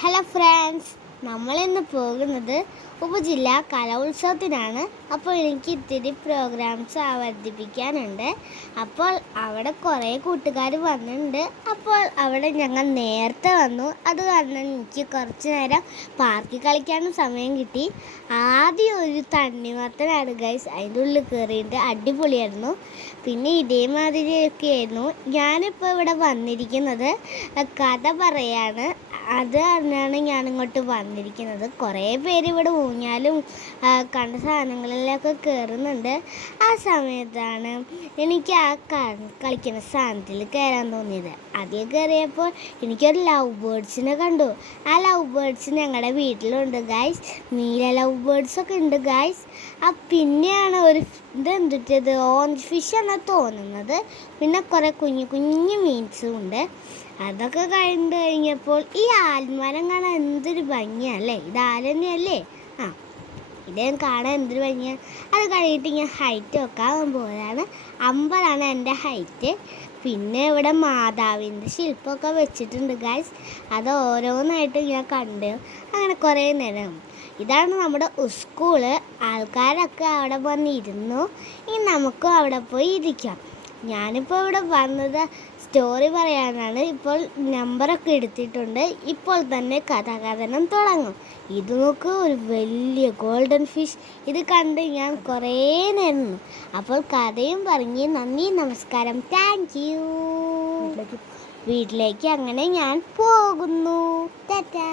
Hello friends, നമ്മളിന്ന് പോകുന്നത് ഉപജില്ലാ കലോത്സവത്തിനാണ്. അപ്പോൾ എനിക്ക് ഇത്തിരി പ്രോഗ്രാംസ് അവതരിപ്പിക്കാനുണ്ട്. അപ്പോൾ അവിടെ കുറേ കൂട്ടുകാർ വന്നിട്ടുണ്ട്. അപ്പോൾ അവിടെ ഞങ്ങൾ നേരത്തെ വന്നു. അത് കാരണം എനിക്ക് കുറച്ച് നേരം പാർക്കിൽ കളിക്കാനും സമയം കിട്ടി. ആദ്യം ഒരു തണ്ണിമത്തനാണ് ഗൈസ്, അതിൻ്റെ ഉള്ളിൽ കയറിയിട്ട് അടിപൊളിയായിരുന്നു. പിന്നെ ഇതേമാതിരിയൊക്കെ ആയിരുന്നു. ഞാനിപ്പോൾ ഇവിടെ വന്നിരിക്കുന്നത് കഥ പറയാണ്. അത് പറഞ്ഞാണ് ഞാനിങ്ങോട്ട് വന്നിരിക്കുന്നത്. കുറേ പേര് ഇവിടെ ഊഞ്ഞാലും കണ്ട സാധനങ്ങളിലൊക്കെ കയറുന്നുണ്ട്. ആ സമയത്താണ് എനിക്ക് കളിക്കുന്ന സാധനത്തിൽ കയറാൻ തോന്നിയത്. ആദ്യം കയറിയപ്പോൾ എനിക്കൊരു ലവ് ബേർഡ്സിനെ കണ്ടു. ആ ലവ് ബേർഡ്സ് ഞങ്ങളുടെ വീട്ടിലുണ്ട് ഗൈസ്. നീല ലവ് ബേർഡ്സൊക്കെ ഉണ്ട് ഗൈസ്. പിന്നെയാണ് ഒരു ഇതെന്തിട്ടത് ഓറഞ്ച് ഫിഷ് എന്നാണ് തോന്നുന്നത്. പിന്നെ കുറേ കുഞ്ഞു കുഞ്ഞു മീൻസും ഉണ്ട്. അതൊക്കെ കഴിഞ്ഞപ്പോൾ ഈ ആൽമരം കാണാൻ എന്തൊരു ഭംഗിയല്ലേ. ഇത് ആലന്നെയല്ലേ? ഇത് കാണാൻ എന്തൊരു ഭംഗിയാണ്. അത് കഴിഞ്ഞിട്ട് ഞാൻ ഹൈറ്റ് വെക്കാൻ പോയതാണ്. 50 എൻ്റെ ഹൈറ്റ്. പിന്നെ ഇവിടെ മാതാവിൻ്റെ ശില്പമൊക്കെ വെച്ചിട്ടുണ്ട് ഗൈസ്. അത് ഓരോന്നായിട്ട് ഞാൻ കണ്ട് അങ്ങനെ കുറേ നേരം. ഇതാണ് നമ്മുടെ സ്കൂള്. ആൾക്കാരൊക്കെ അവിടെ വന്നിരുന്നു. ഇനി നമുക്കും അവിടെ പോയി ഇരിക്കാം. ഞാനിപ്പോൾ ഇവിടെ വന്നത് സ്റ്റോറി പറയാനാണ്. ഇപ്പോൾ നമ്പറൊക്കെ എടുത്തിട്ടുണ്ട്. ഇപ്പോൾ തന്നെ കഥാകഥനം തുടങ്ങും. ഇത് നോക്ക്, ഒരു വലിയ ഗോൾഡൻ ഫിഷ്. ഇത് കണ്ട് ഞാൻ കുറേ നേരം. അപ്പോൾ കഥയും പറഞ്ഞ് നന്ദി, നമസ്കാരം, താങ്ക് യു. വീട്ടിലേക്ക് അങ്ങനെ ഞാൻ പോകുന്നു. ടാറ്റാ.